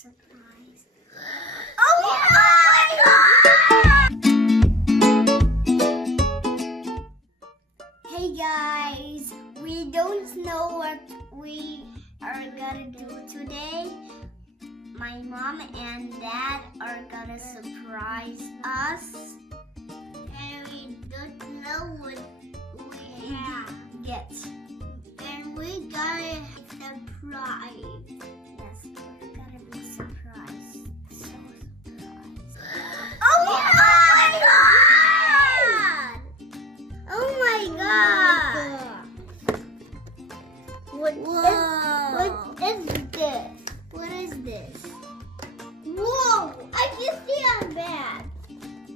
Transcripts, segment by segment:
surprise. Oh my God! Hey guys, we don't know what we are gonna do today. My mom and dad are gonna surprise us. And we don't know what we have yet. And we gotta surprise. Yes, we're gonna be surprised. So surprised. Oh my God! Oh my God! What is this? What is this? Whoa! I can see on bag.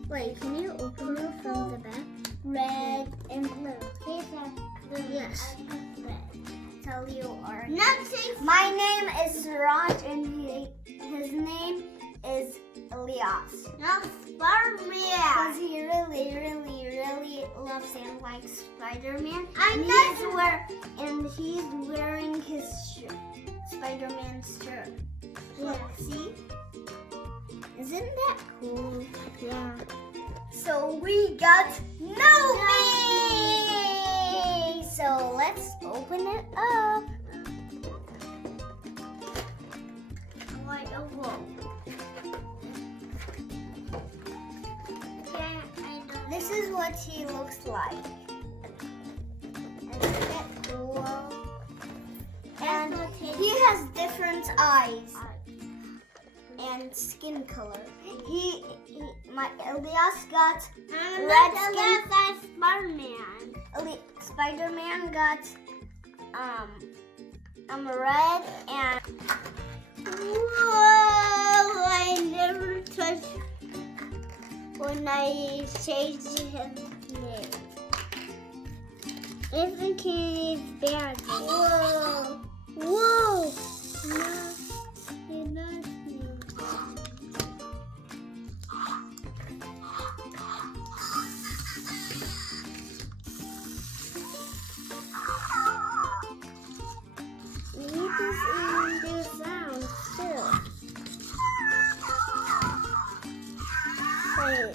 Wait, can you open it from the back? Red and blue. Yes. Red. Tell you our nothing. My name is Raj and his name is Elias. Not Spider-Man. Because he really loves and likes Spider-Man. He's wearing his Spider-Man's shirt. Look, see? Isn't that cool? Yeah. So we got Novie! So let's open it up. This is what he looks like. Isn't that cool? And he has different eyes and skin color. My Elias got red skin. Spider-Man got red and. Whoa! I never touched when I changed his name. Isn't he bad? Whoa! Whoa! No, he loves me. He doesn't do sounds too. Wait.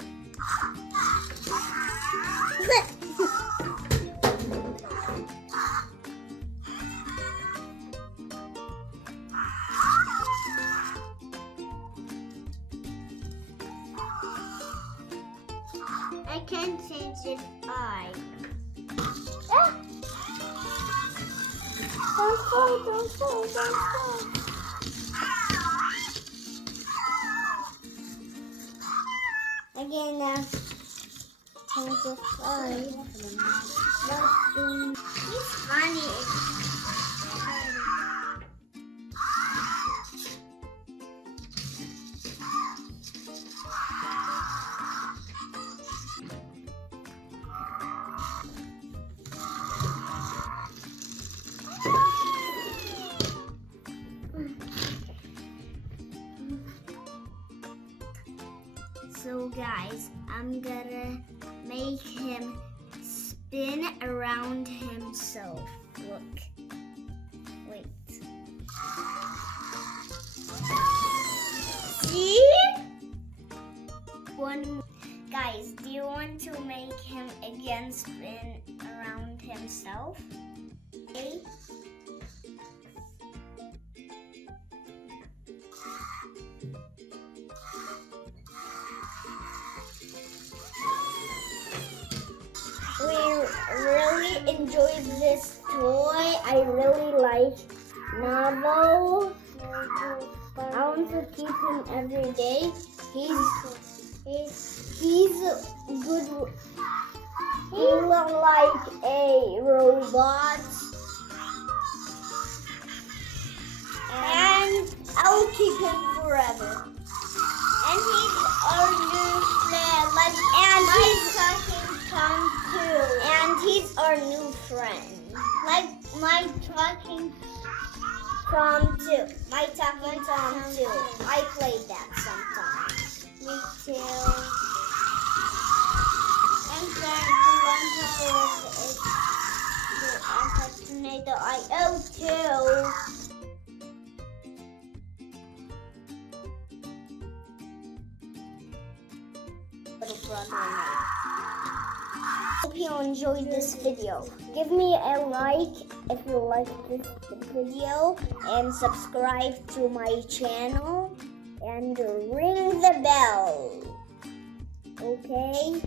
I can change his eye. Ah! Don't fall. Again, time to fly. He's funny. So guys, I'm gonna make him spin around himself. Look. Wait. See? Guys, do you want to make him again spin around himself? Okay. We really enjoyed this toy. I really like Novie. I want to keep him every day. He's good. He looks like a robot. And I'll keep him forever. And he's our new friend. And he's our new friend. Like my talking Tom too. My talking Tom too. I played that sometimes. Me too. And then the one who is the tornado I too. Hope you enjoyed this video. Give me a like if you liked this video and subscribe to my channel and ring the bell. Okay?